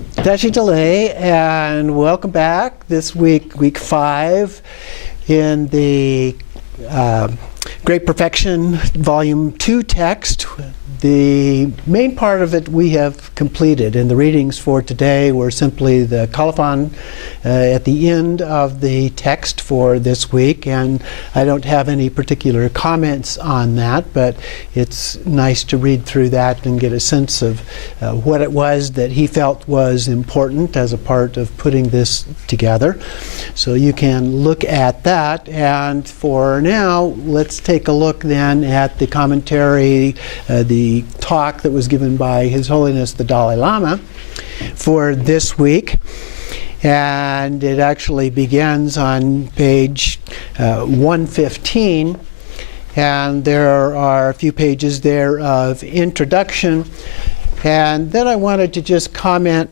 HH Delay, and welcome back. This week, week 5 in the Great Perfection Volume 2 text. The main part of it we have completed, and the readings for today were simply the colophon at the end of the text for this week, and I don't have any particular comments on that, but it's nice to read through that and get a sense of what it was that he felt was important as a part of putting this together. So you can look at that, and for now, let's take a look then at the commentary, the talk that was given by His Holiness the Dalai Lama for this week. And it actually begins on page 115, and there are a few pages there of introduction. And then I wanted to just comment,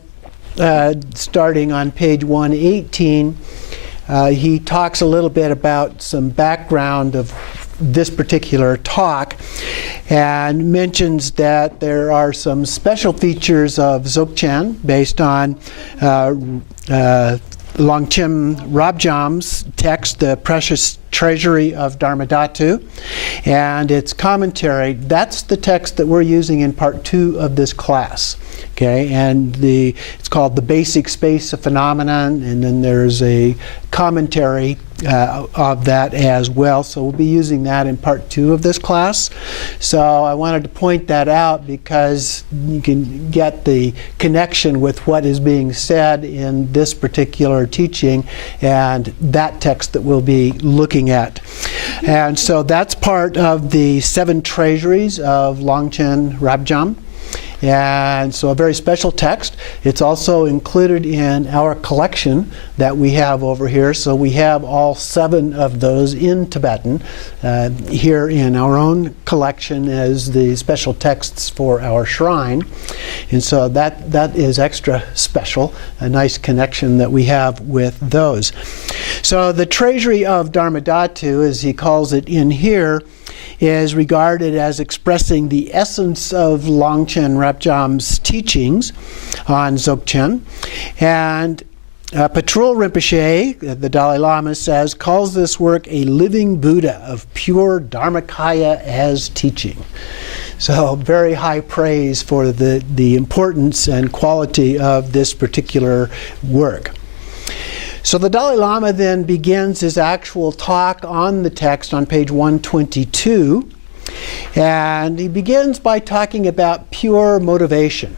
starting on page 118, he talks a little bit about some background of this particular talk and mentions that there are some special features of Dzogchen based on Longchen Rabjam's text, The Precious Treasury of Dharmadhatu, and its commentary. That's the text that we're using in part 2 of this class. Okay, and it's called The Basic Space of Phenomenon, and then there's a commentary of that as well. So we'll be using that in part 2 of this class. So I wanted to point that out because you can get the connection with what is being said in this particular teaching and that text that we'll be looking at. And so that's part of the 7 treasuries of Longchen Rabjam. And so a very special text. It's also included in our collection that we have over here. So we have all 7 of those in Tibetan here in our own collection as the special texts for our shrine. And so that is extra special, a nice connection that we have with those. So the treasury of Dharmadhatu, as he calls it in here, is regarded as expressing the essence of Longchen Rabjam's teachings on Dzogchen. And Patrul Rinpoche, the Dalai Lama says, calls this work a living Buddha of pure Dharmakaya as teaching. So very high praise for the importance and quality of this particular work. So the Dalai Lama then begins his actual talk on the text on page 122, and he begins by talking about pure motivation.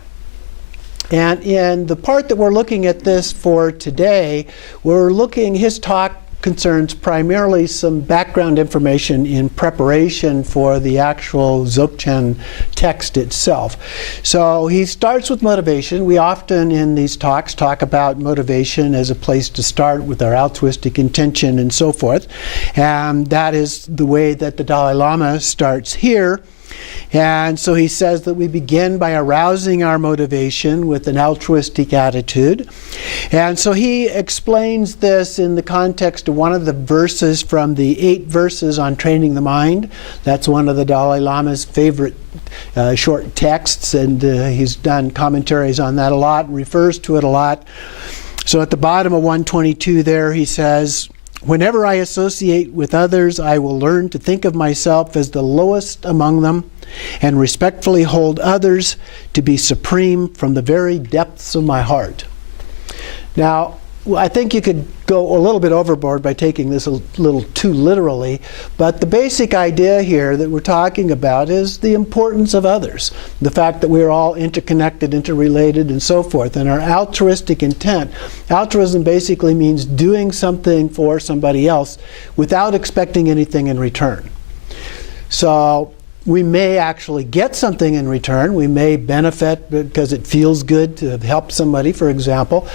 And in the part that we're looking at this for today, his talk concerns primarily some background information in preparation for the actual Dzogchen text itself. So he starts with motivation. We often in these talks talk about motivation as a place to start with our altruistic intention and so forth. And that is the way that the Dalai Lama starts here. And so he says that we begin by arousing our motivation with an altruistic attitude. And so he explains this in the context of one of the verses from the 8 verses on training the mind. That's one of the Dalai Lama's favorite short texts, and he's done commentaries on that a lot, refers to it a lot. So at the bottom of 122 there, he says, "Whenever I associate with others, I will learn to think of myself as the lowest among them, and respectfully hold others to be supreme from the very depths of my heart." Now, I think you could go a little bit overboard by taking this a little too literally, but the basic idea here that we're talking about is the importance of others, the fact that we're all interconnected, interrelated, and so forth, and our altruistic intent. Altruism basically means doing something for somebody else without expecting anything in return. So we may actually get something in return. We may benefit because it feels good to help somebody, for example,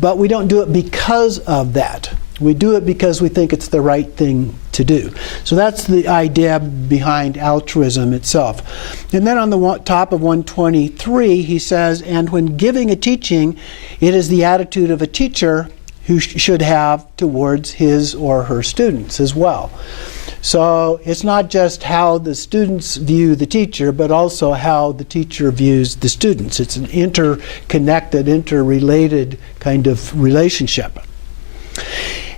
but we don't do it because of that. We do it because we think it's the right thing to do. So that's the idea behind altruism itself. And then on the top of 123, he says, "And when giving a teaching, it is the attitude of a teacher who should have towards his or her students as well." So it's not just how the students view the teacher, but also how the teacher views the students. It's an interconnected, interrelated kind of relationship.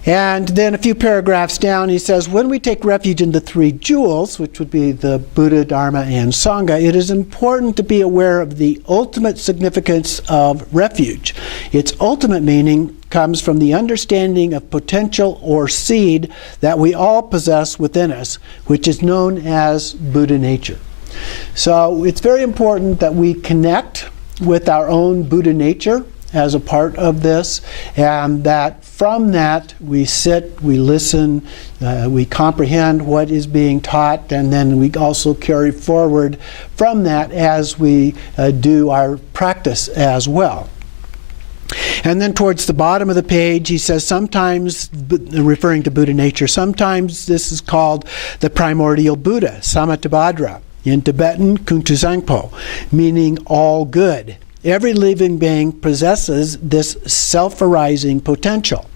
And then a few paragraphs down, he says, when we take refuge in the three jewels, which would be the Buddha, Dharma, and Sangha, it is important to be aware of the ultimate significance of refuge. Its ultimate meaning comes from the understanding of potential or seed that we all possess within us, which is known as Buddha nature. So it's very important that we connect with our own Buddha nature as a part of this, and that from that we sit, we listen, we comprehend what is being taught, and then we also carry forward from that as we do our practice as well. And then towards the bottom of the page, he says sometimes, referring to Buddha nature, sometimes this is called the primordial Buddha, Samattabhadra, in Tibetan, Kuntuzangpo, meaning all good. Every living being possesses this self-arising potential.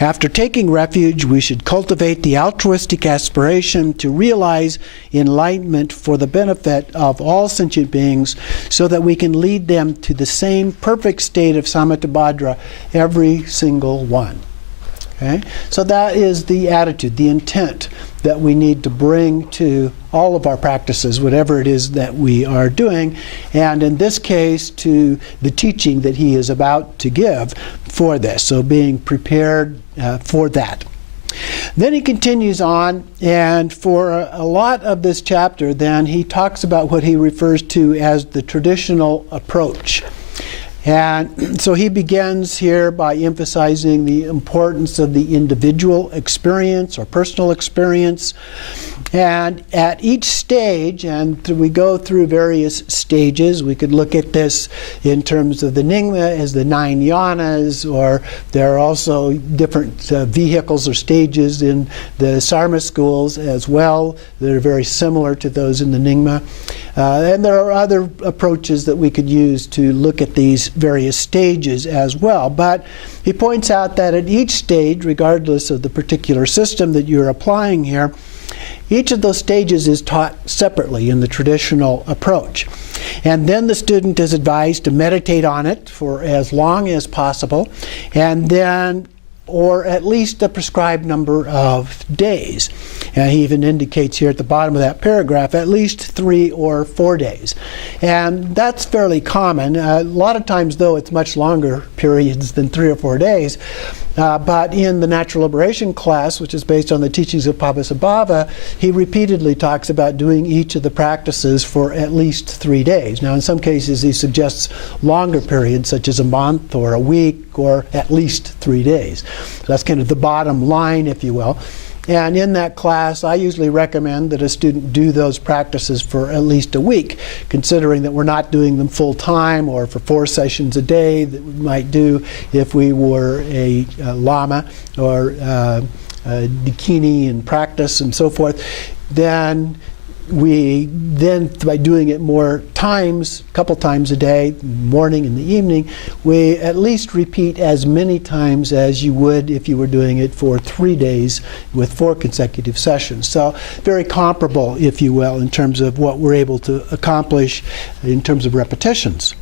After taking refuge, we should cultivate the altruistic aspiration to realize enlightenment for the benefit of all sentient beings so that we can lead them to the same perfect state of Samattabhadra, every single one. Okay? So that is the attitude, the intent that we need to bring to all of our practices, whatever it is that we are doing, and in this case to the teaching that he is about to give for this. So being prepared for that. Then he continues on, and for a lot of this chapter then he talks about what he refers to as the traditional approach. And so he begins here by emphasizing the importance of the individual experience or personal experience. And at each stage, and we go through various stages, we could look at this in terms of the Nyingma as the 9 yanas, or there are also different vehicles or stages in the Sarma schools as well that are very similar to those in the Nyingma. And there are other approaches that we could use to look at these various stages as well. But he points out that at each stage, regardless of the particular system that you're applying here, each of those stages is taught separately in the traditional approach. And then the student is advised to meditate on it for as long as possible, and then, or at least a prescribed number of days. And he even indicates here at the bottom of that paragraph, at least 3 or 4 days. And that's fairly common. A lot of times, though, it's much longer periods than 3 or 4 days. But in the Natural Liberation class, which is based on the teachings of Pabasambhava, he repeatedly talks about doing each of the practices for at least 3 days. Now, in some cases, he suggests longer periods, such as a month or a week or at least 3 days. So that's kind of the bottom line, if you will. And in that class, I usually recommend that a student do those practices for at least a week, considering that we're not doing them full time or for 4 sessions a day that we might do if we were a lama or a dakini in practice and so forth. Then by doing it more times, a couple times a day, morning and the evening, we at least repeat as many times as you would if you were doing it for 3 days with 4 consecutive sessions. So very comparable, if you will, in terms of what we're able to accomplish in terms of repetitions.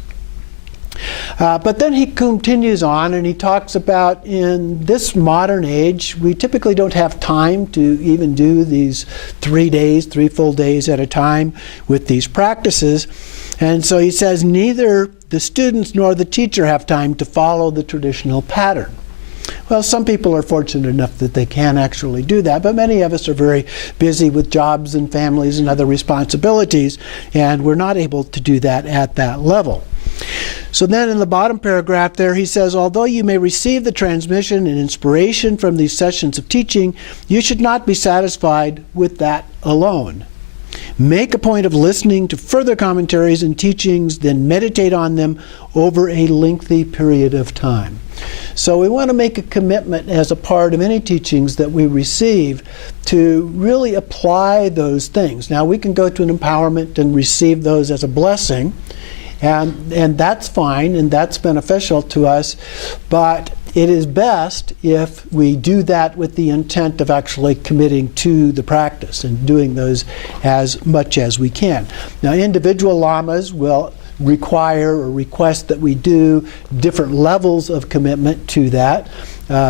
But then he continues on and he talks about, in this modern age, we typically don't have time to even do these 3 days, 3 full days at a time with these practices. And so he says neither the students nor the teacher have time to follow the traditional pattern. Well, some people are fortunate enough that they can actually do that, but many of us are very busy with jobs and families and other responsibilities, and we're not able to do that at that level. So then in the bottom paragraph there he says, although you may receive the transmission and inspiration from these sessions of teaching, you should not be satisfied with that alone. Make a point of listening to further commentaries and teachings, then meditate on them over a lengthy period of time. So we want to make a commitment as a part of any teachings that we receive to really apply those things. Now we can go to an empowerment and receive those as a blessing, and that's fine and that's beneficial to us, but it is best if we do that with the intent of actually committing to the practice and doing those as much as we can. Now, individual lamas will require or request that we do different levels of commitment to that.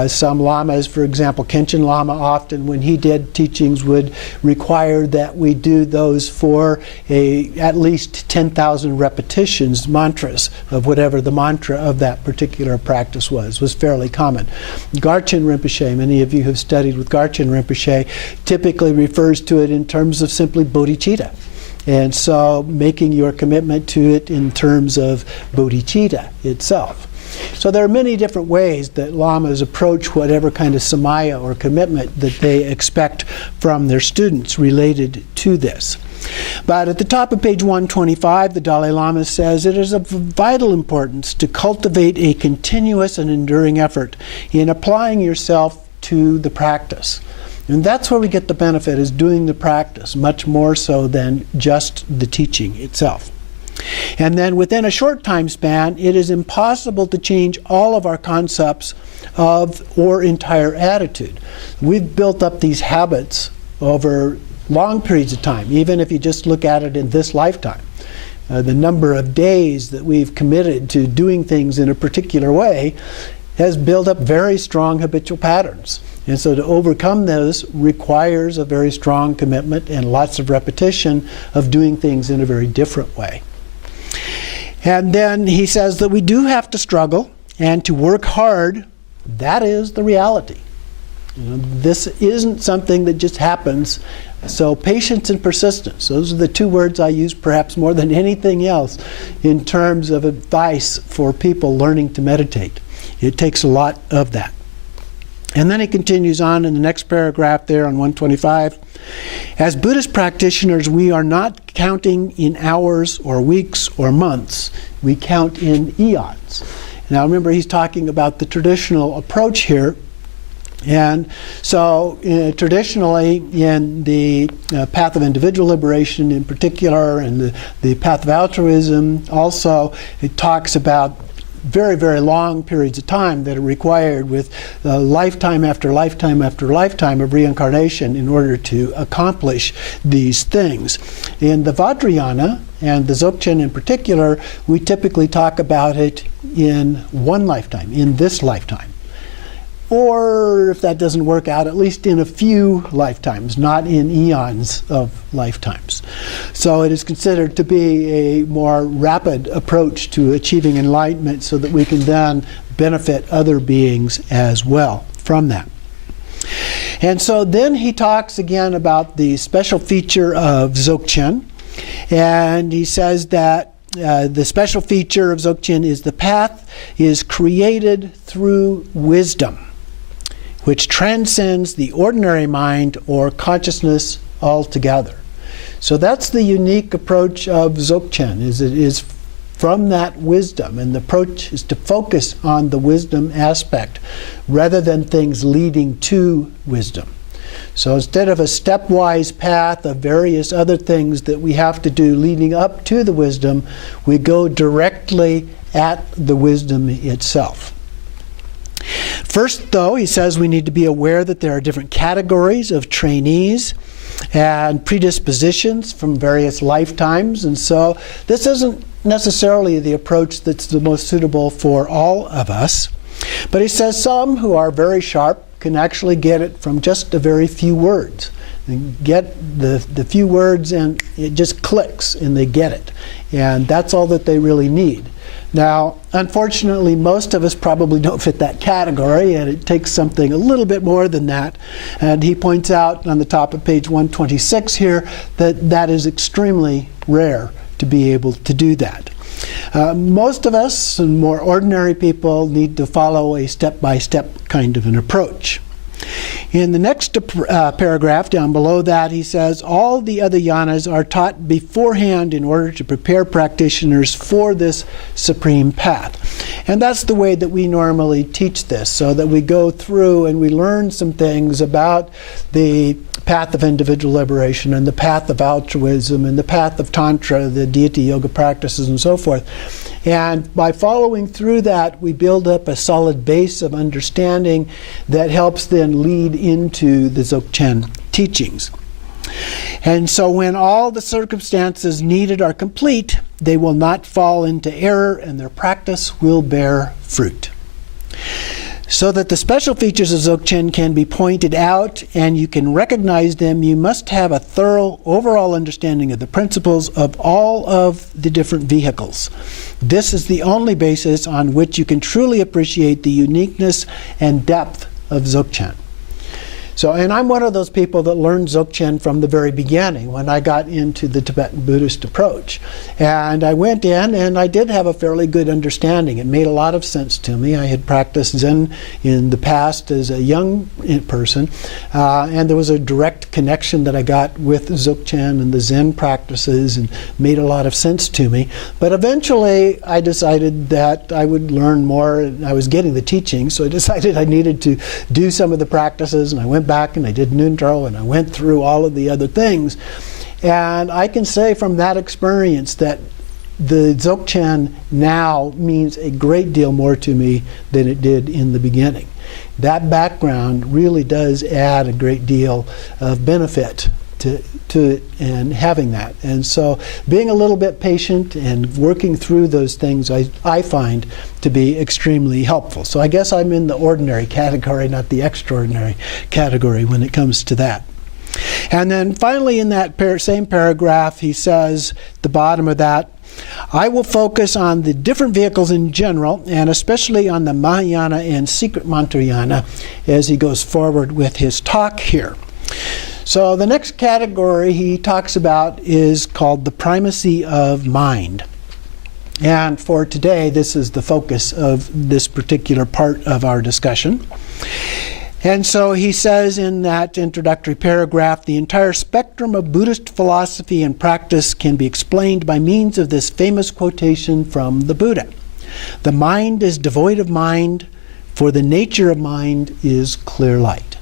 Some lamas, for example, Khenchen Lama, often when he did teachings would require that we do those for at least 10,000 repetitions, mantras, of whatever the mantra of that particular practice was fairly common. Garchen Rinpoche, many of you have studied with Garchen Rinpoche, typically refers to it in terms of simply bodhicitta. And so making your commitment to it in terms of bodhicitta itself. So there are many different ways that lamas approach whatever kind of samaya or commitment that they expect from their students related to this. But at the top of page 125, the Dalai Lama says, it is of vital importance to cultivate a continuous and enduring effort in applying yourself to the practice. And that's where we get the benefit, is doing the practice, much more so than just the teaching itself. And then within a short time span, it is impossible to change all of our concepts or entire attitude. We've built up these habits over long periods of time, even if you just look at it in this lifetime. The number of days that we've committed to doing things in a particular way has built up very strong habitual patterns. And so to overcome those requires a very strong commitment and lots of repetition of doing things in a very different way. And then he says that we do have to struggle and to work hard. That is the reality. This isn't something that just happens. So patience and persistence, those are the two words I use perhaps more than anything else in terms of advice for people learning to meditate. It takes a lot of that. And then he continues on in the next paragraph there on 125. As Buddhist practitioners, we are not counting in hours or weeks or months. We count in eons. Now remember, he's talking about the traditional approach here. And so traditionally in the path of individual liberation in particular, and the path of altruism also, it talks about very, very long periods of time that are required with lifetime after lifetime after lifetime of reincarnation in order to accomplish these things. In the Vajrayana and the Dzogchen in particular, we typically talk about it in one lifetime, in this lifetime. Or if that doesn't work out, at least in a few lifetimes, not in eons of lifetimes. So it is considered to be a more rapid approach to achieving enlightenment so that we can then benefit other beings as well from that. And so then he talks again about the special feature of Dzogchen, and he says that the special feature of Dzogchen is the path is created through wisdom, which transcends the ordinary mind or consciousness altogether. So that's the unique approach of Dzogchen, is it is from that wisdom, and the approach is to focus on the wisdom aspect rather than things leading to wisdom. So instead of a stepwise path of various other things that we have to do leading up to the wisdom, we go directly at the wisdom itself. First, though, he says we need to be aware that there are different categories of trainees and predispositions from various lifetimes, and so this isn't necessarily the approach that's the most suitable for all of us. But he says some who are very sharp can actually get it from just a very few words. They get the few words and it just clicks and they get it. And that's all that they really need. Now, unfortunately, most of us probably don't fit that category, and it takes something a little bit more than that. And he points out on the top of page 126 here that that is extremely rare to be able to do that. Most of us, and more ordinary people, need to follow a step-by-step kind of an approach. In the next paragraph down below that, he says, all the other yanas are taught beforehand in order to prepare practitioners for this supreme path. And that's the way that we normally teach this, so that we go through and we learn some things about the path of individual liberation and the path of altruism and the path of Tantra, the deity yoga practices and so forth. And by following through that, we build up a solid base of understanding that helps then lead into the Dzogchen teachings. And so when all the circumstances needed are complete, they will not fall into error and their practice will bear fruit. So that the special features of Dzogchen can be pointed out and you can recognize them, you must have a thorough overall understanding of the principles of all of the different vehicles. This is the only basis on which you can truly appreciate the uniqueness and depth of Dzogchen. So, and I'm one of those people that learned Dzogchen from the very beginning when I got into the Tibetan Buddhist approach. And I went in and I did have a fairly good understanding. It made a lot of sense to me. I had practiced Zen in the past as a young person, and there was a direct connection that I got with Dzogchen and the Zen practices and made a lot of sense to me. But eventually I decided that I would learn more. I was getting the teaching, so I decided I needed to do some of the practices, and I went back and I did an intro and I went through all of the other things. And I can say from that experience that the Dzogchen now means a great deal more to me than it did in the beginning. That background really does add a great deal of benefit to it and having that. And so being a little bit patient and working through those things I find to be extremely helpful. So I guess I'm in the ordinary category, not the extraordinary category when it comes to that. And then finally in that same paragraph he says, at the bottom of that, I will focus on the different vehicles in general and especially on the Mahayana and secret Mantrayana as he goes forward with his talk here. So the next category he talks about is called the primacy of mind. And for today, this is the focus of this particular part of our discussion. And so he says in that introductory paragraph, the entire spectrum of Buddhist philosophy and practice can be explained by means of this famous quotation from the Buddha. The mind is devoid of mind, for the nature of mind is clear light.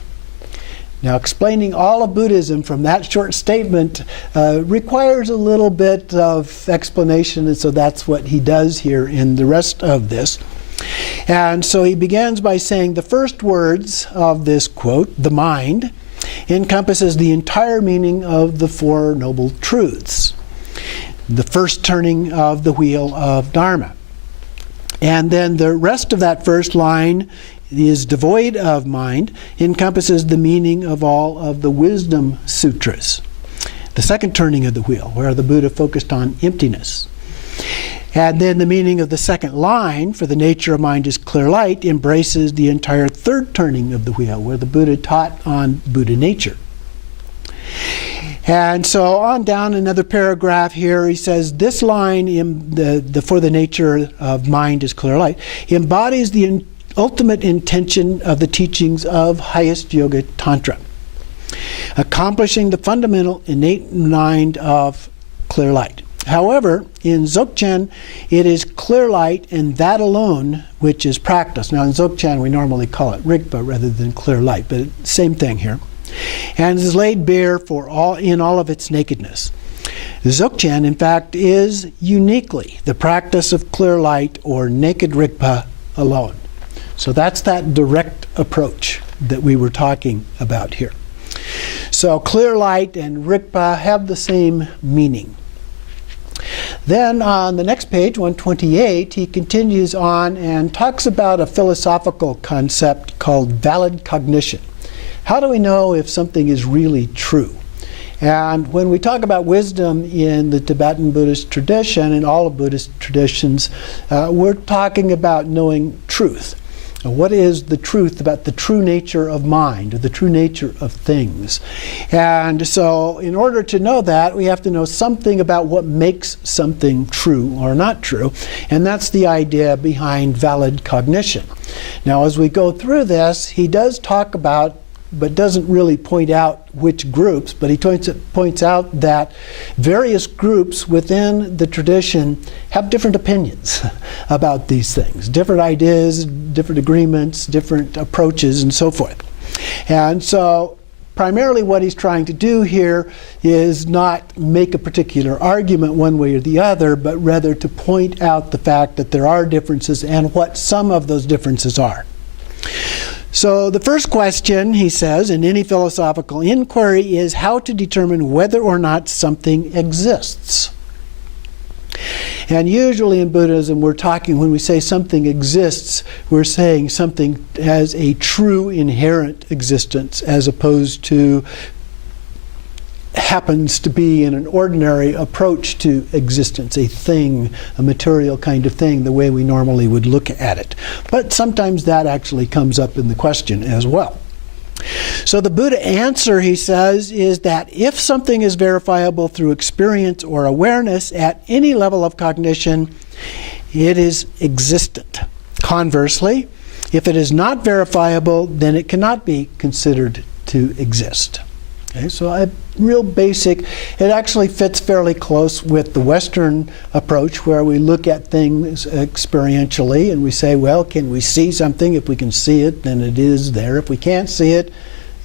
Now, explaining all of Buddhism from that short statement requires a little bit of explanation, and so that's what he does here in the rest of this. And so he begins by saying the first words of this quote, the mind, encompasses the entire meaning of the Four Noble Truths, the first turning of the wheel of Dharma. And then the rest of that first line is devoid of mind, encompasses the meaning of all of the wisdom sutras. The second turning of the wheel, where the Buddha focused on emptiness. And then the meaning of the second line, for the nature of mind is clear light, embraces the entire third turning of the wheel, where the Buddha taught on Buddha nature. And so on down another paragraph here, he says, this line, for the nature of mind is clear light, embodies the ultimate intention of the teachings of highest yoga tantra, accomplishing the fundamental innate mind of clear light. However, in Dzogchen, it is clear light and that alone which is practiced. Now in Dzogchen we normally call it Rigpa rather than clear light, but same thing here. And is laid bare in all of its nakedness. Dzogchen, in fact, is uniquely the practice of clear light or naked Rigpa alone. So that's that direct approach that we were talking about here. So clear light and Rigpa have the same meaning. Then on the next page, 128, he continues on and talks about a philosophical concept called valid cognition. How do we know if something is really true? And when we talk about wisdom in the Tibetan Buddhist tradition and all of Buddhist traditions, we're talking about knowing truth. What is the truth about the true nature of mind, or the true nature of things? And so in order to know that, we have to know something about what makes something true or not true. And that's the idea behind valid cognition. Now as we go through this, he does talk about, but doesn't really point out which groups, but he points out that various groups within the tradition have different opinions about these things, different ideas, different agreements, different approaches, and so forth. And so primarily what he's trying to do here is not make a particular argument one way or the other, but rather to point out the fact that there are differences and what some of those differences are. So the first question, he says, in any philosophical inquiry is how to determine whether or not something exists. And usually in Buddhism, we're talking, when we say something exists, we're saying something has a true inherent existence as opposed to happens to be in an ordinary approach to existence, a thing, a material kind of thing, the way we normally would look at it. But sometimes that actually comes up in the question as well. So the Buddha answer, he says, is that if something is verifiable through experience or awareness at any level of cognition, it is existent. Conversely, if it is not verifiable, then it cannot be considered to exist. Okay, so a real basic, it actually fits fairly close with the Western approach where we look at things experientially and we say, well, can we see something? If we can see it, then it is there. If we can't see it,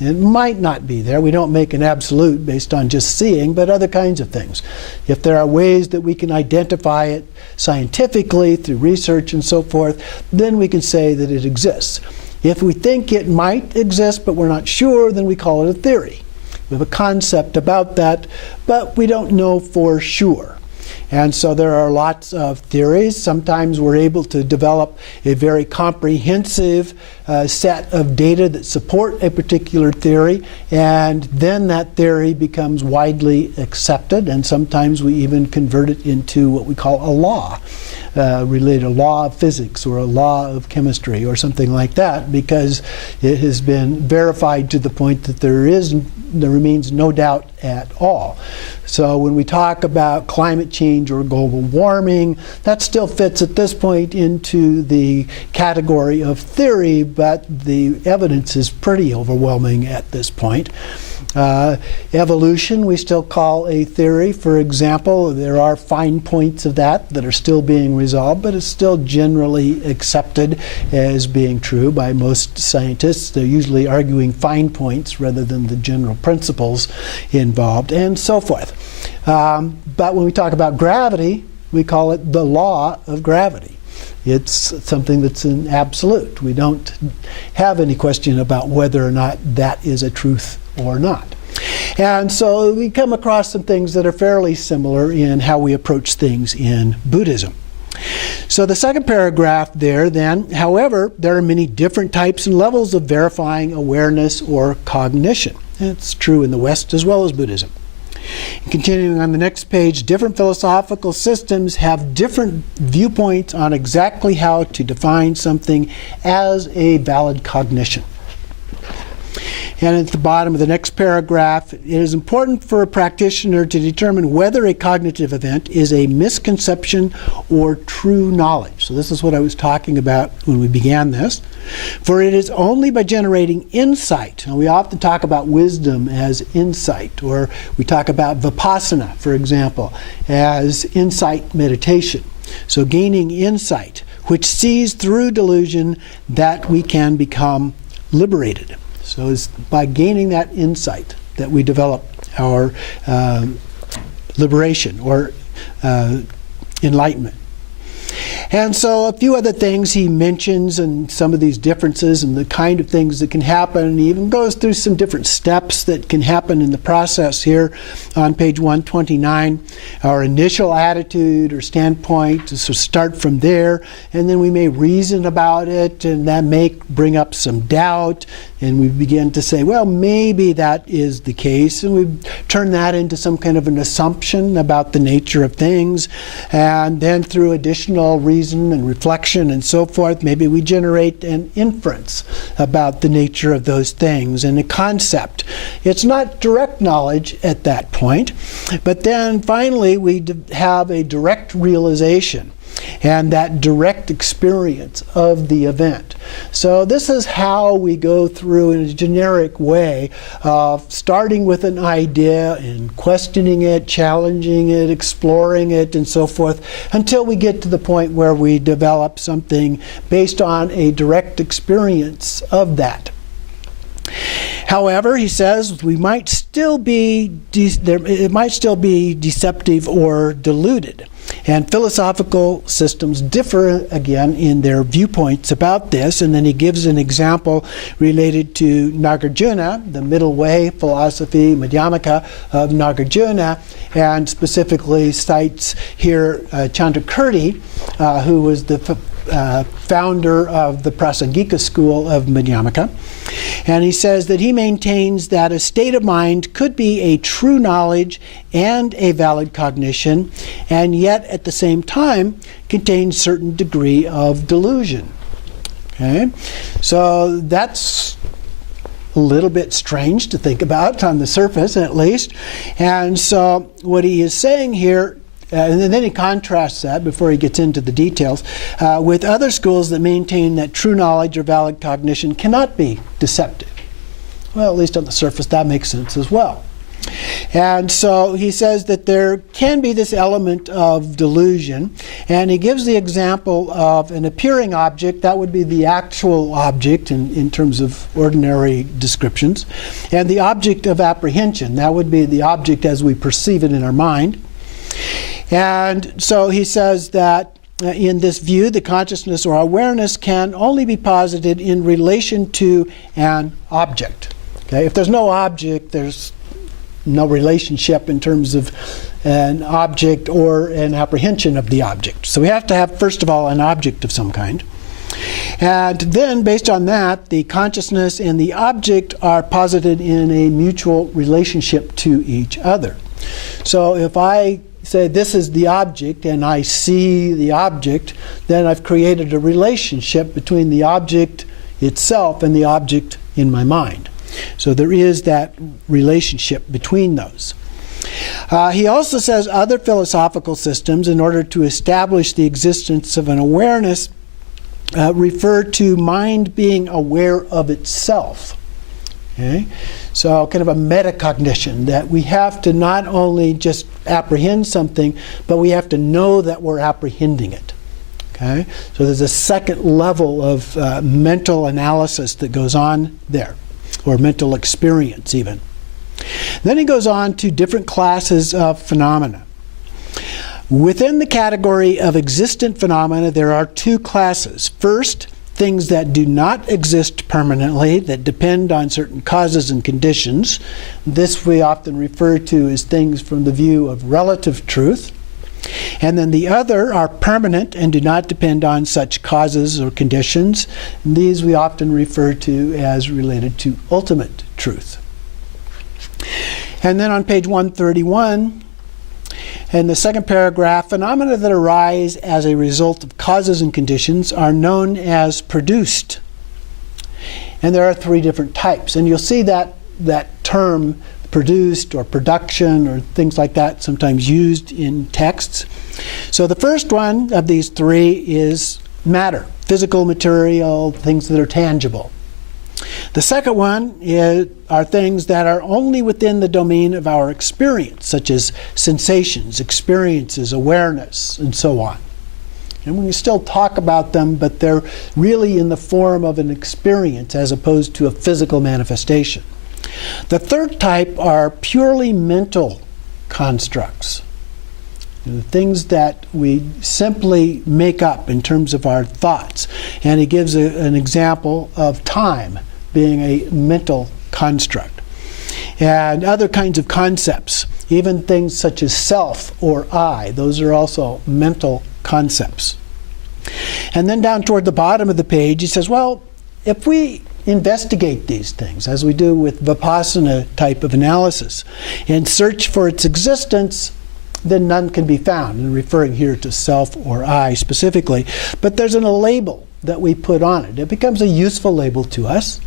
it might not be there. We don't make an absolute based on just seeing, but other kinds of things. If there are ways that we can identify it scientifically through research and so forth, then we can say that it exists. If we think it might exist but we're not sure, then we call it a theory. We have a concept about that, but we don't know for sure. And so there are lots of theories. Sometimes we're able to develop a very comprehensive set of data that support a particular theory, and then that theory becomes widely accepted, and sometimes we even convert it into what we call a law. Related a law of physics or a law of chemistry or something like that, because it has been verified to the point that there remains no doubt at all. So when we talk about climate change or global warming, that still fits at this point into the category of theory, but the evidence is pretty overwhelming at this point. Evolution we still call a theory. For example, there are fine points of that are still being resolved, but it's still generally accepted as being true by most scientists. They're usually arguing fine points rather than the general principles involved, and so forth. But when we talk about gravity, we call it the law of gravity. It's something that's an absolute. We don't have any question about whether or not that is a truth or not. And so we come across some things that are fairly similar in how we approach things in Buddhism. So the second paragraph there then, however, there are many different types and levels of verifying awareness or cognition. It's true in the West as well as Buddhism. And continuing on the next page, different philosophical systems have different viewpoints on exactly how to define something as a valid cognition. And at the bottom of the next paragraph, it is important for a practitioner to determine whether a cognitive event is a misconception or true knowledge. So this is what I was talking about when we began this. For it is only by generating insight, and we often talk about wisdom as insight, or we talk about vipassana, for example, as insight meditation. So gaining insight, which sees through delusion, that we can become liberated. So it's by gaining that insight that we develop our liberation or enlightenment. And so a few other things he mentions, and some of these differences and the kind of things that can happen, and he even goes through some different steps that can happen in the process here on page 129. Our initial attitude or standpoint, so start from there, and then we may reason about it, and that may bring up some doubt, and we begin to say, well, maybe that is the case, and we turn that into some kind of an assumption about the nature of things, and then through additional reason and reflection and so forth, maybe we generate an inference about the nature of those things and a concept. It's not direct knowledge at that point, but then finally we have a direct realization and that direct experience of the event. So this is how we go through in a generic way of starting with an idea and questioning it, challenging it, exploring it, and so forth, until we get to the point where we develop something based on a direct experience of that. However, he says it might still be deceptive or deluded. And philosophical systems differ again in their viewpoints about this, and then he gives an example related to Nagarjuna, the middle way philosophy, Madhyamaka of Nagarjuna, and specifically cites here Chandrakirti, who was the founder of the Prasangika school of Madhyamaka. And he says that he maintains that a state of mind could be a true knowledge and a valid cognition, and yet at the same time contain certain degree of delusion. Okay? So that's a little bit strange to think about on the surface, at least. And so what he is saying here, and then he contrasts that before he gets into the details with other schools that maintain that true knowledge or valid cognition cannot be deceptive. Well, at least on the surface, that makes sense as well. And so he says that there can be this element of delusion, and he gives the example of an appearing object. That would be the actual object in terms of ordinary descriptions, and the object of apprehension. That would be the object as we perceive it in our mind. And so he says that in this view, the consciousness or awareness can only be posited in relation to an object. Okay? If there's no object, there's no relationship in terms of an object or an apprehension of the object. So we have to have, first of all, an object of some kind. And then, based on that, the consciousness and the object are posited in a mutual relationship to each other. So if I say this is the object and I see the object, then I've created a relationship between the object itself and the object in my mind. So there is that relationship between those. He also says other philosophical systems, in order to establish the existence of an awareness, refer to mind being aware of itself. Okay? So kind of a metacognition, that we have to not only just apprehend something, but we have to know that we're apprehending it. Okay? So there's a second level of mental analysis that goes on there, or mental experience even. Then he goes on to different classes of phenomena. Within the category of existent phenomena, there are two classes. First, things that do not exist permanently, that depend on certain causes and conditions. This we often refer to as things from the view of relative truth. And then the other are permanent and do not depend on such causes or conditions. And these we often refer to as related to ultimate truth. And then on page 131, in the second paragraph, phenomena that arise as a result of causes and conditions are known as produced. And there are three different types. And you'll see that term produced or production or things like that sometimes used in texts. So the first one of these three is matter, physical, material, things that are tangible. The second one are things that are only within the domain of our experience, such as sensations, experiences, awareness, and so on. And we can still talk about them, but they're really in the form of an experience as opposed to a physical manifestation. The third type are purely mental constructs. The things that we simply make up in terms of our thoughts. And he gives an example of time being a mental construct. And other kinds of concepts, even things such as self or I, those are also mental concepts. And then down toward the bottom of the page, he says, well, if we investigate these things, as we do with Vipassana type of analysis, and search for its existence, then none can be found. And referring here to self or I specifically. But there's a label that we put on it. It becomes a useful label to us.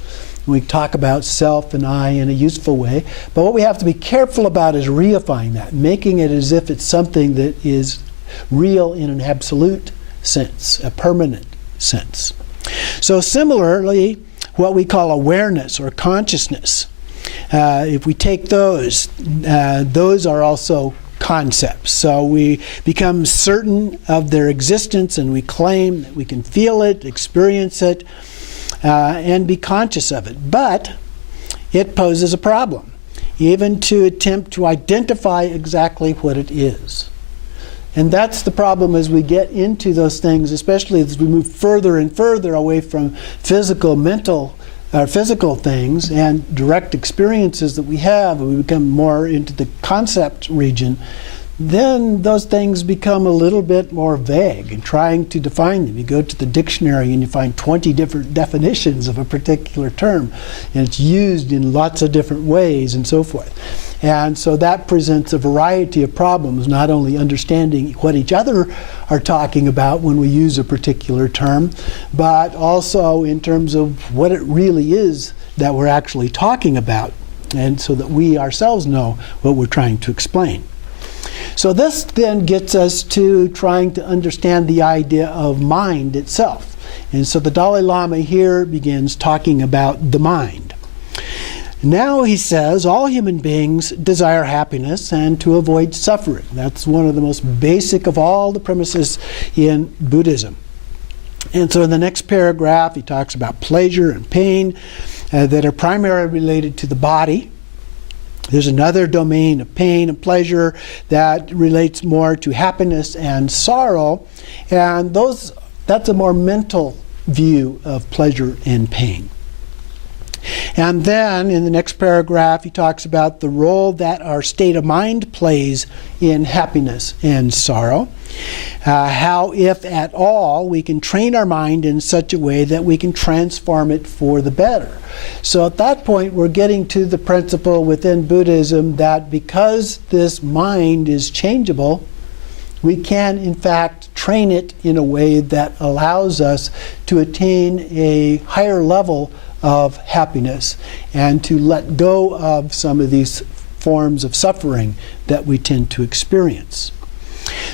We talk about self and I in a useful way. But what we have to be careful about is reifying that, making it as if it's something that is real in an absolute sense, a permanent sense. So similarly, what we call awareness or consciousness, if we take those are also concepts. So we become certain of their existence, and we claim that we can feel it, experience it, and be conscious of it. But it poses a problem, even to attempt to identify exactly what it is. And that's the problem as we get into those things, especially as we move further and further away from physical things and direct experiences that we have, and we become more into the concept region. Then those things become a little bit more vague in trying to define them. You go to the dictionary and you find 20 different definitions of a particular term, and it's used in lots of different ways and so forth. And so that presents a variety of problems, not only understanding what each other are talking about when we use a particular term, but also in terms of what it really is that we're actually talking about, and so that we ourselves know what we're trying to explain. So this then gets us to trying to understand the idea of mind itself. And so the Dalai Lama here begins talking about the mind. Now he says all human beings desire happiness and to avoid suffering. That's one of the most basic of all the premises in Buddhism. And so in the next paragraph he talks about pleasure and pain that are primarily related to the body. There's another domain of pain and pleasure that relates more to happiness and sorrow, and that's a more mental view of pleasure and pain. And then in the next paragraph he talks about the role that our state of mind plays in happiness and sorrow. How, if at all, we can train our mind in such a way that we can transform it for the better. So at that point we're getting to the principle within Buddhism that because this mind is changeable, we can in fact train it in a way that allows us to attain a higher level of happiness and to let go of some of these forms of suffering that we tend to experience.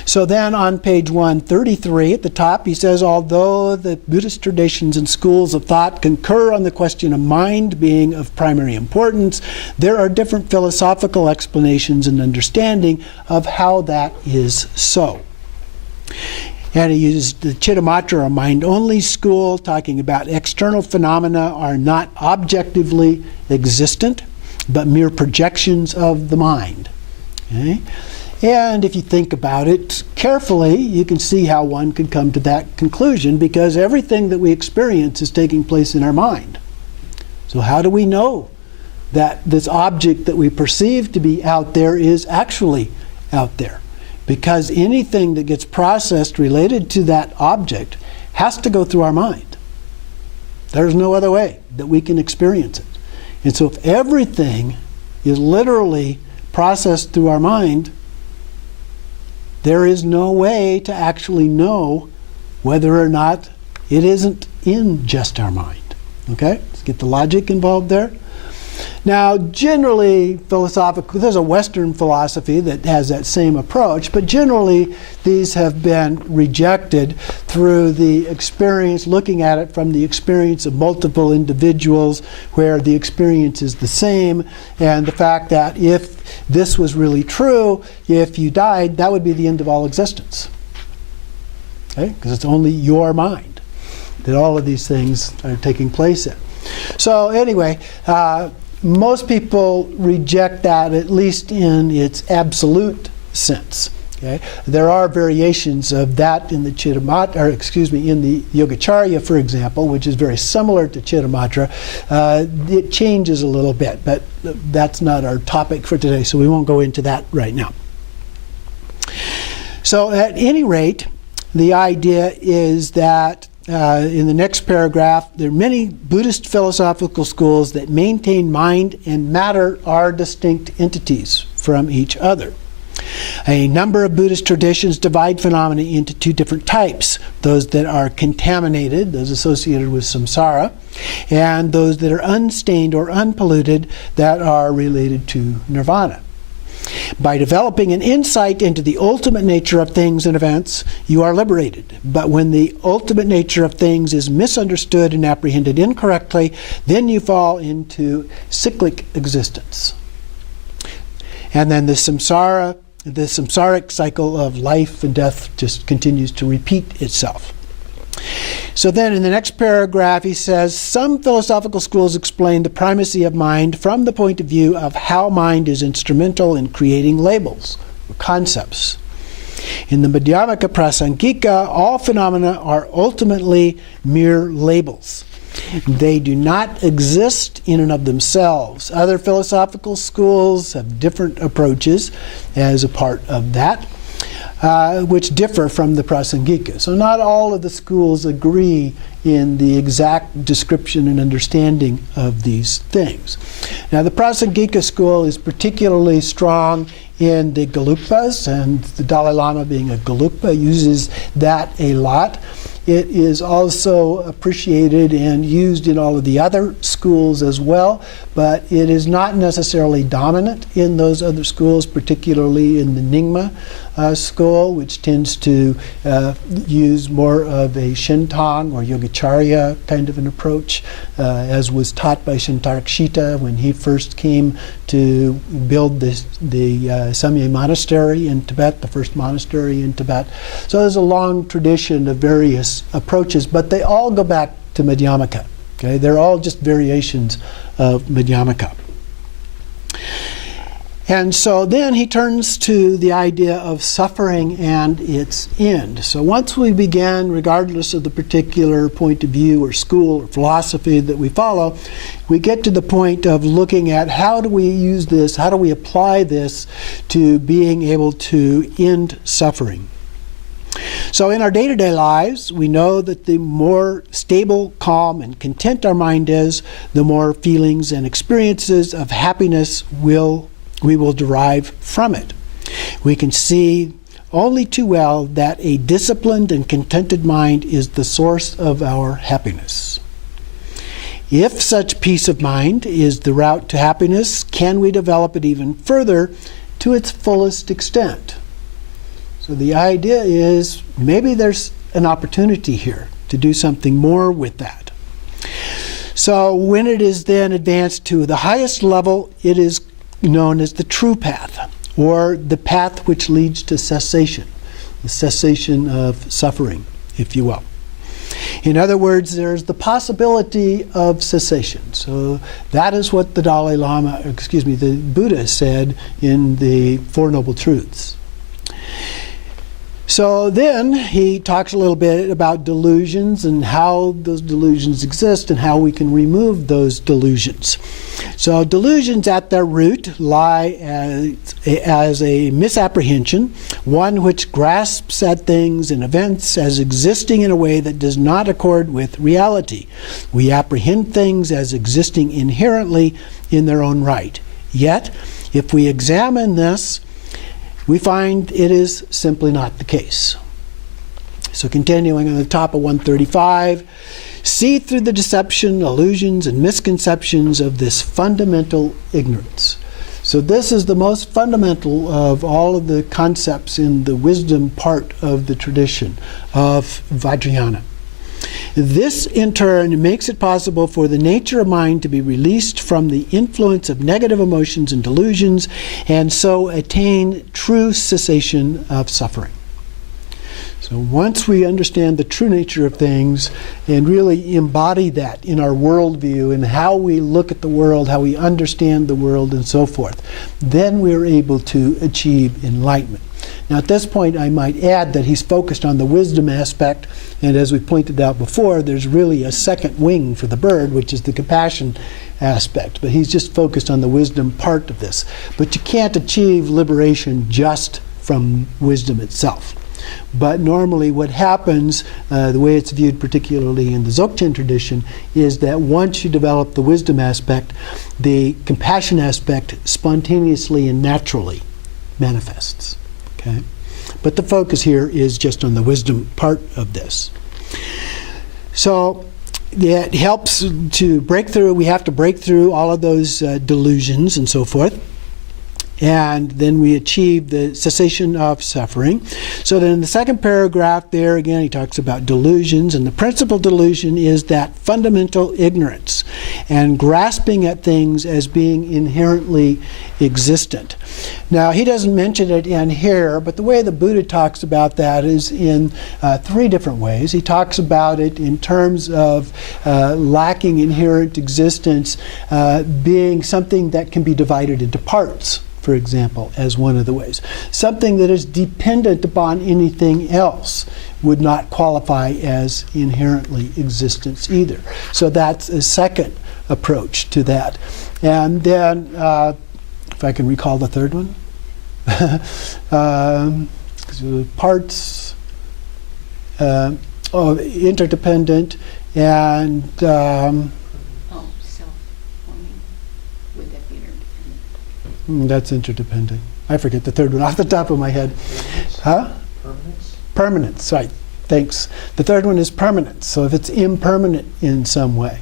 So then on page 133 at the top he says, although the Buddhist traditions and schools of thought concur on the question of mind being of primary importance, there are different philosophical explanations and understanding of how that is so. And he uses the Chittamatra, a mind-only school, talking about external phenomena are not objectively existent, but mere projections of the mind. Okay? And if you think about it carefully, you can see how one could come to that conclusion, because everything that we experience is taking place in our mind. So how do we know that this object that we perceive to be out there is actually out there? Because anything that gets processed related to that object has to go through our mind. There's no other way that we can experience it. And so if everything is literally processed through our mind, there is no way to actually know whether or not it isn't in just our mind. Okay? Let's get the logic involved there. Now, generally, philosophically, there's a Western philosophy that has that same approach, but generally these have been rejected through the experience, looking at it from the experience of multiple individuals where the experience is the same, and the fact that if this was really true, if you died, that would be the end of all existence. Okay? Because it's only your mind that all of these things are taking place in. So anyway, most people reject that, at least in its absolute sense. Okay? There are variations of that in the Chittamatra, or excuse me, in the Yogacarya, for example, which is very similar to Chittamatra. It changes a little bit, but that's not our topic for today, so we won't go into that right now. So at any rate, the idea is that in the next paragraph, there are many Buddhist philosophical schools that maintain mind and matter are distinct entities from each other. A number of Buddhist traditions divide phenomena into two different types: those that are contaminated, those associated with samsara, and those that are unstained or unpolluted, that are related to nirvana. By developing an insight into the ultimate nature of things and events, you are liberated. But when the ultimate nature of things is misunderstood and apprehended incorrectly, then you fall into cyclic existence. And then the samsaric cycle of life and death just continues to repeat itself. So then in the next paragraph he says, some philosophical schools explain the primacy of mind from the point of view of how mind is instrumental in creating labels, or concepts. In the Madhyamaka Prasangika, all phenomena are ultimately mere labels. They do not exist in and of themselves. Other philosophical schools have different approaches as a part of that, which differ from the Prasangika. So not all of the schools agree in the exact description and understanding of these things. Now the Prasangika school is particularly strong in the Gelugpas, and the Dalai Lama, being a Gelugpa, uses that a lot. It is also appreciated and used in all of the other schools as well, but it is not necessarily dominant in those other schools, particularly in the Nyingma school, which tends to use more of a Shintang or Yogacharya kind of an approach, as was taught by Shintarakshita when he first came to build the Samye monastery in Tibet, the first monastery in Tibet. So there's a long tradition of various approaches, but they all go back to Madhyamaka. Okay? They're all just variations of Madhyamaka. And so then he turns to the idea of suffering and its end. So once we begin, regardless of the particular point of view or school or philosophy that we follow, we get to the point of looking at how do we use this, how do we apply this to being able to end suffering. So in our day-to-day lives, we know that the more stable, calm, and content our mind is, the more feelings and experiences of happiness we will derive from it. We can see only too well that a disciplined and contented mind is the source of our happiness. If such peace of mind is the route to happiness, can we develop it even further to its fullest extent? So the idea is maybe there's an opportunity here to do something more with that. So when it is then advanced to the highest level, it is known as the true path, or the path which leads to cessation, the cessation of suffering, if you will. In other words, there's the possibility of cessation. So that is what the the Buddha said in the Four Noble Truths. So then he talks a little bit about delusions and how those delusions exist and how we can remove those delusions. So delusions at their root lie as a misapprehension, one which grasps at things and events as existing in a way that does not accord with reality. We apprehend things as existing inherently in their own right. Yet, if we examine this, we find it is simply not the case. So continuing on the top of 135, see through the deception, illusions, and misconceptions of this fundamental ignorance. So this is the most fundamental of all of the concepts in the wisdom part of the tradition of Vajrayana. This, in turn, makes it possible for the nature of mind to be released from the influence of negative emotions and delusions, and so attain true cessation of suffering. So once we understand the true nature of things and really embody that in our worldview and how we look at the world, how we understand the world, and so forth, then we're able to achieve enlightenment. Now at this point I might add that he's focused on the wisdom aspect, and as we pointed out before, there's really a second wing for the bird, which is the compassion aspect, but he's just focused on the wisdom part of this. But you can't achieve liberation just from wisdom itself. But normally what happens, the way it's viewed particularly in the Dzogchen tradition, is that once you develop the wisdom aspect, the compassion aspect spontaneously and naturally manifests. Okay? But the focus here is just on the wisdom part of this. So it helps to break through, we have to break through all of those delusions and so forth. And then we achieve the cessation of suffering. So then in the second paragraph there, again, he talks about delusions, and the principal delusion is that fundamental ignorance. and grasping at things as being inherently existent. Now, he doesn't mention it in here, but the way the Buddha talks about that is in three different ways. He talks about it in terms of lacking inherent existence being something that can be divided into parts, for example, as one of the ways. Something that is dependent upon anything else would not qualify as inherently existence either. So that's a second approach to that. And then, if I can recall the third one, parts, interdependent, and self-forming. Would that be interdependent? That's interdependent. I forget the third one off the top of my head. Huh? Permanence? Permanence, right. Thanks. The third one is permanence. So if it's impermanent in some way.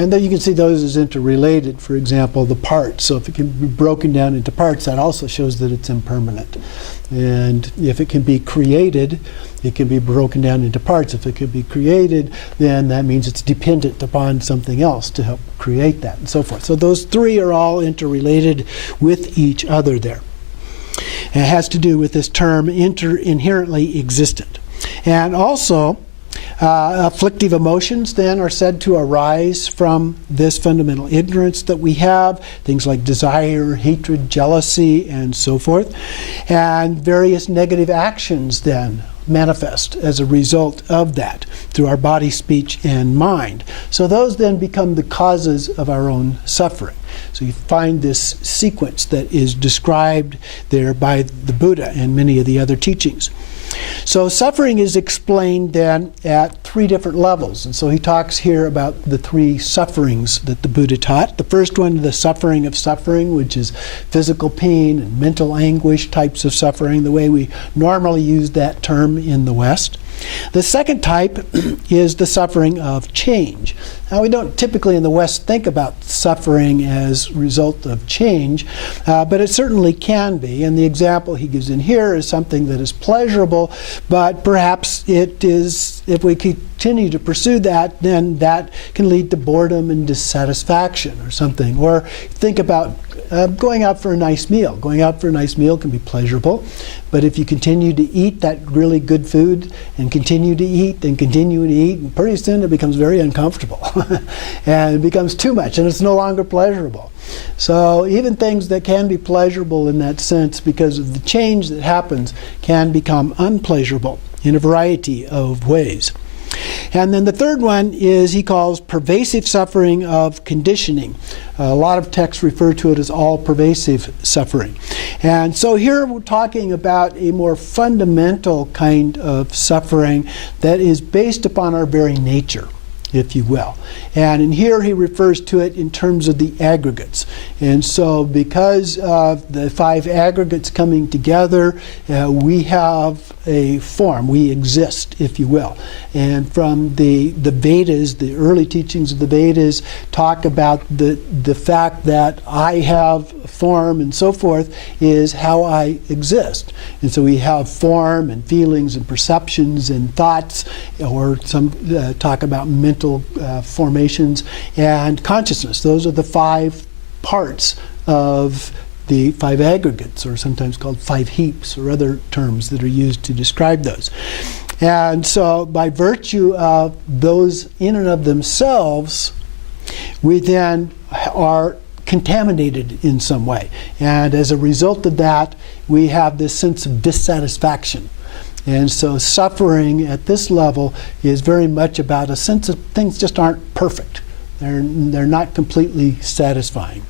And then you can see those as interrelated, for example, the parts. So if it can be broken down into parts, that also shows that it's impermanent. And if it can be created, it can be broken down into parts. If it can be created, then that means it's dependent upon something else to help create that, and so forth. So those three are all interrelated with each other there. And it has to do with this term inherently existent. And also, afflictive emotions then are said to arise from this fundamental ignorance that we have, things like desire, hatred, jealousy, and so forth. And various negative actions then manifest as a result of that through our body, speech, and mind. So those then become the causes of our own suffering. So you find this sequence that is described there by the Buddha and many of the other teachings. So suffering is explained then at three different levels. And so he talks here about the three sufferings that the Buddha taught. The first one, the suffering of suffering, which is physical pain and mental anguish types of suffering, the way we normally use that term in the West. The second type is the suffering of change. Now, we don't typically in the West think about suffering as a result of change, but it certainly can be. And the example he gives in here is something that is pleasurable, but perhaps it is, if we continue to pursue that, then that can lead to boredom and dissatisfaction or something. Or think about going out for a nice meal. Going out for a nice meal can be pleasurable, but if you continue to eat that really good food and continue to eat and continue to eat, and pretty soon it becomes very uncomfortable and it becomes too much and it's no longer pleasurable. So even things that can be pleasurable in that sense because of the change that happens can become unpleasurable in a variety of ways. And then the third one is he calls pervasive suffering of conditioning. A lot of texts refer to it as all-pervasive suffering. And so here we're talking about a more fundamental kind of suffering that is based upon our very nature, if you will. And in here he refers to it in terms of the aggregates. And so because of the five aggregates coming together, we have a form, we exist, if you will. And from the Vedas, the early teachings of the Vedas talk about the fact that I have form and so forth is how I exist. And so we have form and feelings and perceptions and thoughts, or some talk about mental formations and consciousness. Those are the five parts of the five aggregates, or sometimes called five heaps, or other terms that are used to describe those. And so by virtue of those in and of themselves, we then are contaminated in some way. And as a result of that, we have this sense of dissatisfaction. And so suffering at this level is very much about a sense of things just aren't perfect. They're not completely satisfying.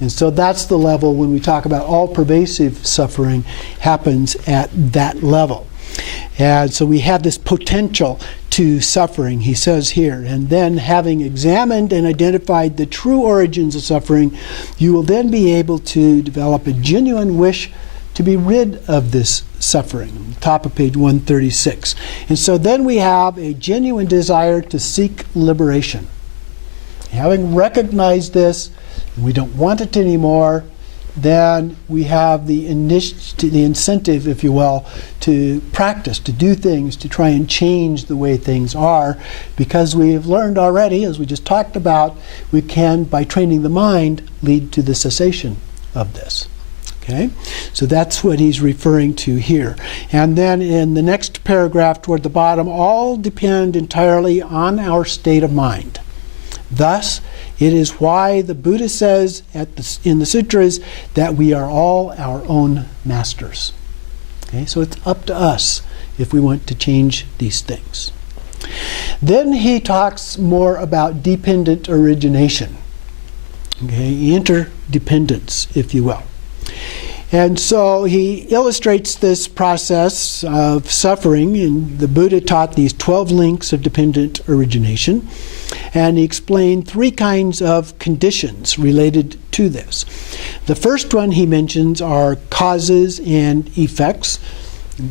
And so that's the level when we talk about all pervasive suffering happens at that level. And so we have this potential to suffering, he says here. And then having examined and identified the true origins of suffering, you will then be able to develop a genuine wish to be rid of this suffering. Top of page 136. And so then we have a genuine desire to seek liberation. Having recognized this, and we don't want it anymore, then we have the incentive, if you will, to practice, to do things, to try and change the way things are, because we have learned already, as we just talked about, we can, by training the mind, lead to the cessation of this. Okay, so that's what he's referring to here. And then in the next paragraph toward the bottom, all depend entirely on our state of mind. Thus, it is why the Buddha says in the sutras that we are all our own masters. Okay, so it's up to us if we want to change these things. Then he talks more about dependent origination. Okay, interdependence, if you will. And so he illustrates this process of suffering, and the Buddha taught these 12 links of dependent origination, and he explained 3 kinds of conditions related to this. The first one he mentions are causes and effects.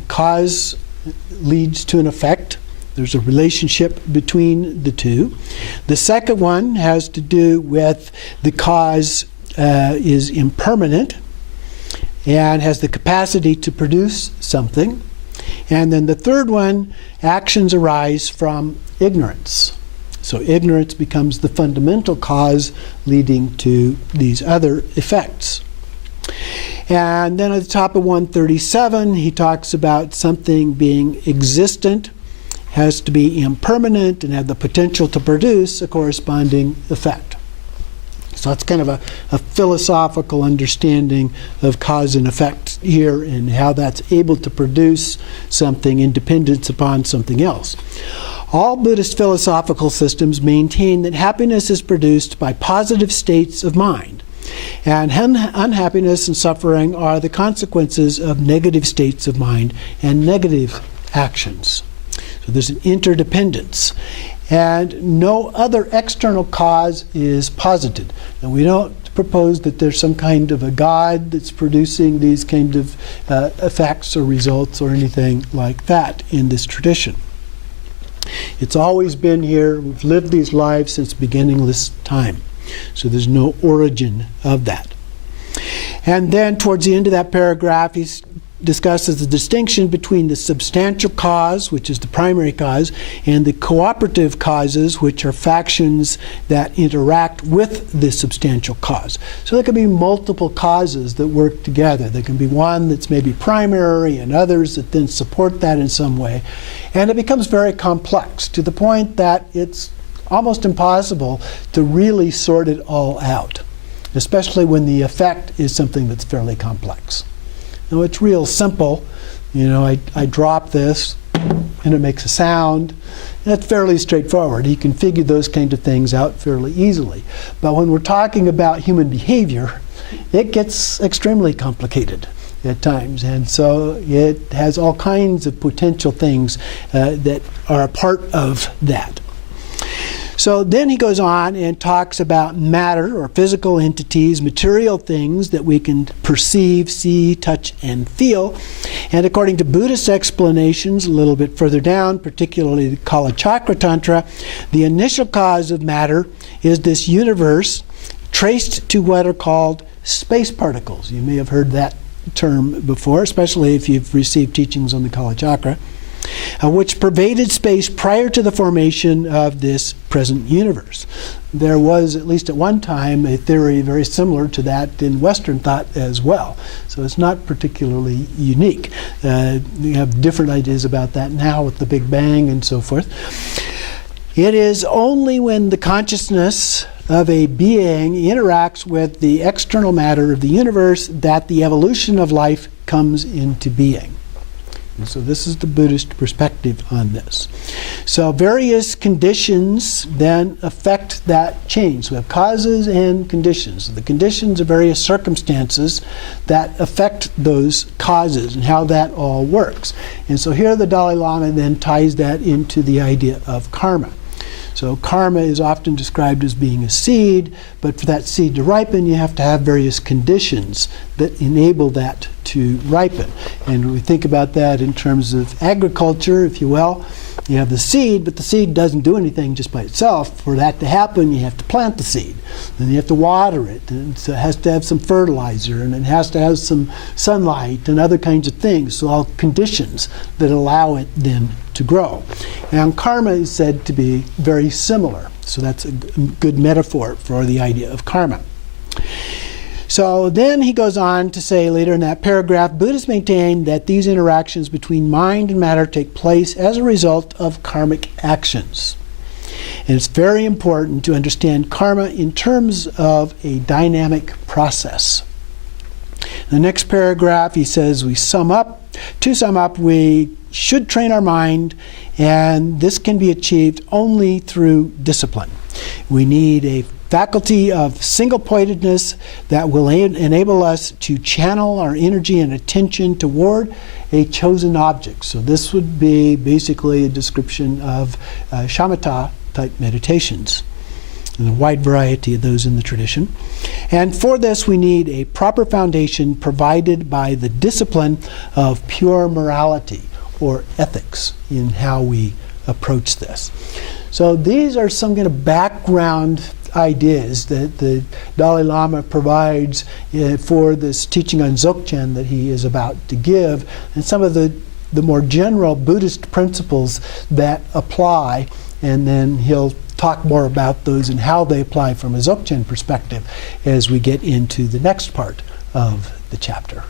Cause leads to an effect. There's a relationship between the two. The second one has to do with the cause is impermanent and has the capacity to produce something. And then the third one, actions arise from ignorance. So ignorance becomes the fundamental cause leading to these other effects. And then at the top of 137, he talks about something being existent, has to be impermanent, and have the potential to produce a corresponding effect. So that's kind of a philosophical understanding of cause and effect here, and how that's able to produce something in dependence upon something else. All Buddhist philosophical systems maintain that happiness is produced by positive states of mind, and unhappiness and suffering are the consequences of negative states of mind and negative actions. So there's an interdependence. And no other external cause is posited. And we don't propose that there's some kind of a God that's producing these kind of effects or results or anything like that in this tradition. It's always been here. We've lived these lives since beginningless time. So there's no origin of that. And then towards the end of that paragraph, he discusses the distinction between the substantial cause, which is the primary cause, and the cooperative causes, which are factions that interact with the substantial cause. So there can be multiple causes that work together. There can be one that's maybe primary and others that then support that in some way. And it becomes very complex to the point that it's almost impossible to really sort it all out, especially when the effect is something that's fairly complex. Now, it's real simple. You know, I drop this and it makes a sound. That's fairly straightforward. You can figure those kind of things out fairly easily. But when we're talking about human behavior, it gets extremely complicated at times. And so it has all kinds of potential things that are a part of that. So then he goes on and talks about matter, or physical entities, material things that we can perceive, see, touch, and feel. And according to Buddhist explanations, a little bit further down, particularly the Kalachakra Tantra, the initial cause of matter is this universe traced to what are called space particles. You may have heard that term before, especially if you've received teachings on the Kalachakra. Which pervaded space prior to the formation of this present universe. There was, at least at one time, a theory very similar to that in Western thought as well. So it's not particularly unique. We have different ideas about that now with the Big Bang and so forth. It is only when the consciousness of a being interacts with the external matter of the universe that the evolution of life comes into being. And so this is the Buddhist perspective on this. So various conditions then affect that change. So we have causes and conditions. The conditions are various circumstances that affect those causes and how that all works. And so here the Dalai Lama then ties that into the idea of karma. So karma is often described as being a seed, but for that seed to ripen, you have to have various conditions that enable that to ripen. And we think about that in terms of agriculture, if you will, You have the seed, but the seed doesn't do anything just by itself. For that to happen, you have to plant the seed. Then you have to water it, and so it has to have some fertilizer, and it has to have some sunlight and other kinds of things. So all conditions that allow it then to grow. And karma is said to be very similar. So that's a good metaphor for the idea of karma. So then he goes on to say later in that paragraph, Buddhists maintain that these interactions between mind and matter take place as a result of karmic actions. And it's very important to understand karma in terms of a dynamic process. In the next paragraph, he says, to sum up, we should train our mind, and this can be achieved only through discipline. We need a faculty of single-pointedness that will enable us to channel our energy and attention toward a chosen object. So this would be basically a description of shamatha-type meditations, and a wide variety of those in the tradition. And for this, we need a proper foundation provided by the discipline of pure morality or ethics in how we approach this. So these are some kind of background ideas that the Dalai Lama provides for this teaching on Dzogchen that he is about to give, and some of the more general Buddhist principles that apply, and then he'll talk more about those and how they apply from a Dzogchen perspective as we get into the next part of the chapter.